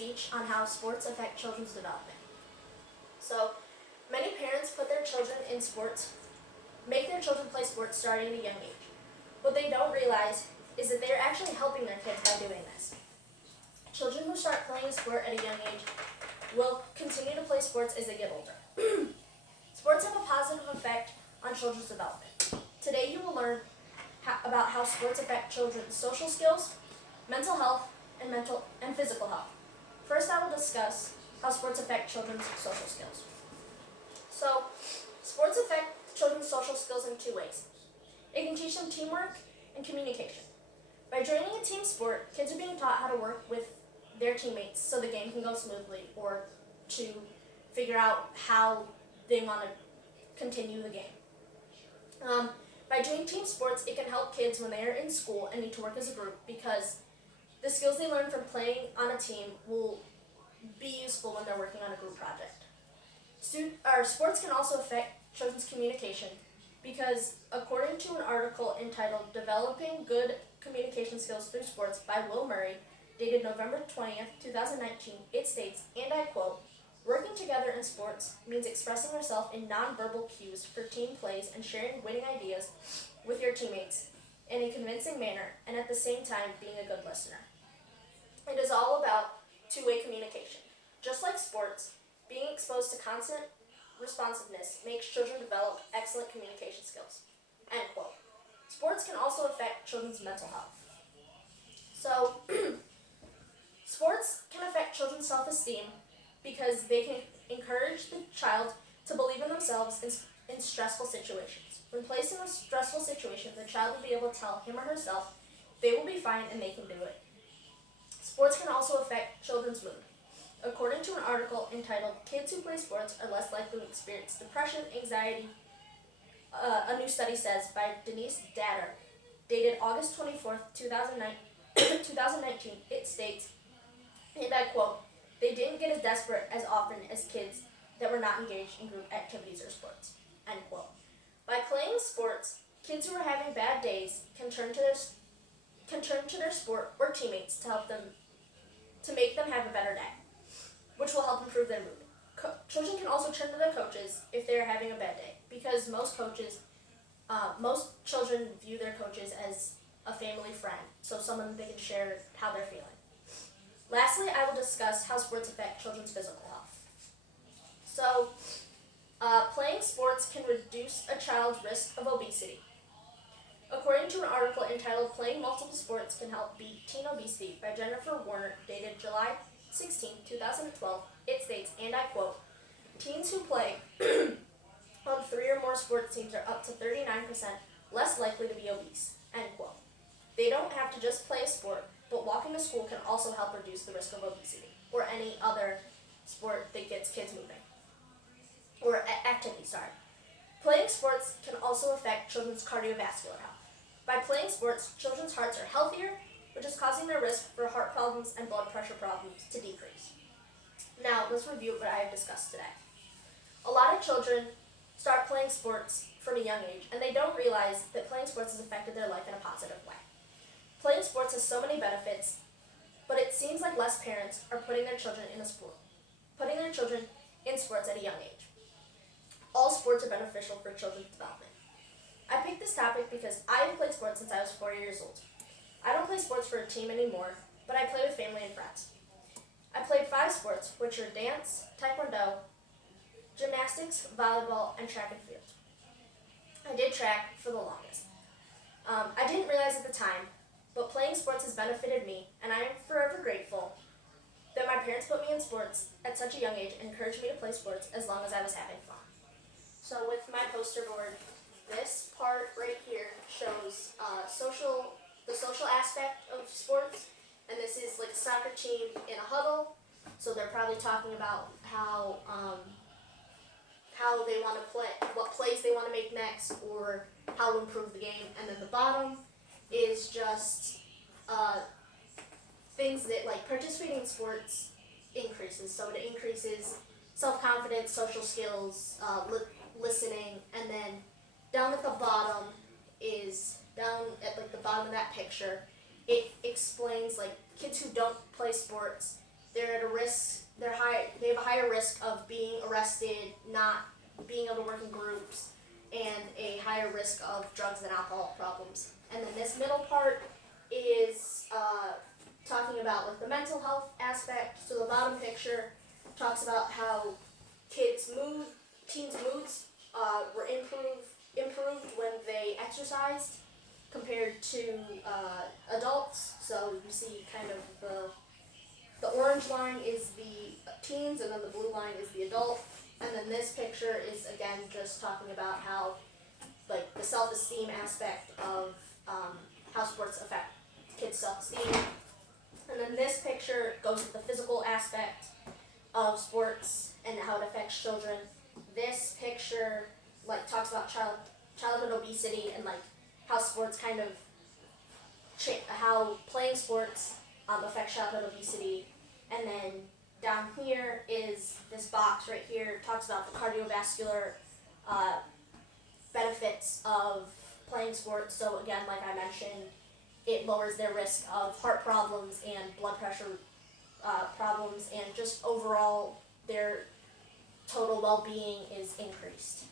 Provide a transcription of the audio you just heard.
speech on how sports affect children's development. So, many parents put their children in sports, make their children play sports starting at a young age. What they don't realize is that they're actually helping their kids by doing this. Children who start playing a sport at a young age will continue to play sports as they get older. Sports have a positive effect on children's development. Today you will learn about how sports affect children's social skills, mental health, and physical health. First, I will discuss how sports affect children's social skills. So, sports affect children's social skills in two ways. It can teach them teamwork and communication. By joining a team sport, kids are being taught how to work with their teammates so the game can go smoothly, or to figure out how they want to continue the game. By doing team sports, it can help kids when they are in school and need to work as a group, because the skills they learn from playing on a team will be useful when they're working on a group project. Sports can also affect children's communication, because according to an article entitled "Developing Good Communication Skills Through Sports" by Will Murray, dated November 20th, 2019, it states, and I quote, "Working together in sports means expressing yourself in nonverbal cues for team plays and sharing winning ideas with your teammates in a convincing manner, and at the same time being a good listener." It is all about two-way communication. Just like sports, being exposed to constant responsiveness makes children develop excellent communication skills. End quote. Sports can also affect children's mental health. So, sports can affect children's self-esteem because they can encourage the child to believe in themselves in stressful situations. When placed in a stressful situation, the child will be able to tell him or herself they will be fine and they can do it. Sports can also affect children's mood. According to an article entitled "Kids Who Play Sports Are Less Likely to Experience Depression, Anxiety," a new study says, by Denise Datter, dated August 24th, 2019, it states, and I quote, "They didn't get as desperate as often as kids that were not engaged in group activities or sports." End quote. By playing sports, kids who are having bad days can turn to their sport or teammates to make them have a better day, which will help improve their mood. Children can also turn to their coaches if they are having a bad day, because most children view their coaches as a family friend, so someone they can share how they're feeling. Lastly, I will discuss how sports affect children's physical health. So, playing sports can reduce a child's risk of obesity. According to an article entitled "Playing Multiple Sports Can Help Beat Teen Obesity" by Jennifer Warner, dated July 16, 2012, it states, and I quote, "Teens who play on 3 or more sports teams are up to 39% less likely to be obese." End quote. They don't have to just play a sport, but walking to school can also help reduce the risk of obesity, or any other sport that gets kids moving, or activity, sorry. Playing sports can also affect children's cardiovascular health. By playing sports, children's hearts are healthier, which is causing their risk for heart problems and blood pressure problems to decrease. Now, let's review what I have discussed today. A lot of children start playing sports from a young age, and they don't realize that playing sports has affected their life in a positive way. Playing sports has so many benefits, but it seems like less parents are putting their children in sports at a young age. All sports are beneficial for children's development. I picked this topic because I have played sports since I was 4 years old. I don't play sports for a team anymore, but I play with family and friends. I played 5 sports, which are dance, taekwondo, gymnastics, volleyball, and track and field. I did track for the longest. I didn't realize at the time, but playing sports has benefited me, and I am forever grateful that my parents put me in sports at such a young age and encouraged me to play sports as long as I was having fun. So with my poster board, this part right here shows the social aspect of sports, and this is like a soccer team in a huddle. So they're probably talking about how they want to play, what plays they want to make next, or how to improve the game. And then the bottom is just things that, like, participating in sports increases. So it increases self-confidence, social skills, listening, and then down at the bottom the bottom of that picture, it explains, like, kids who don't play sports they're at a risk. They have a higher risk of being arrested, not being able to work in groups, and a higher risk of drugs and alcohol problems. And then this middle part is talking about like the mental health aspect. So the bottom picture talks about how teens' moods were improved when they exercised compared to adults. So you see kind of the orange line is the teens, and then the blue line is the adult. And then this picture is again just talking about how, like, the self-esteem aspect of how sports affect kids' self-esteem. And then this picture goes with the physical aspect of sports and how it affects children. This picture like talks about childhood obesity and like how sports kind of how playing sports affects childhood obesity. And then down here is this box right here, talks about the cardiovascular benefits of playing sports. So again, like I mentioned, it lowers their risk of heart problems and blood pressure problems, and just overall their total well-being is increased.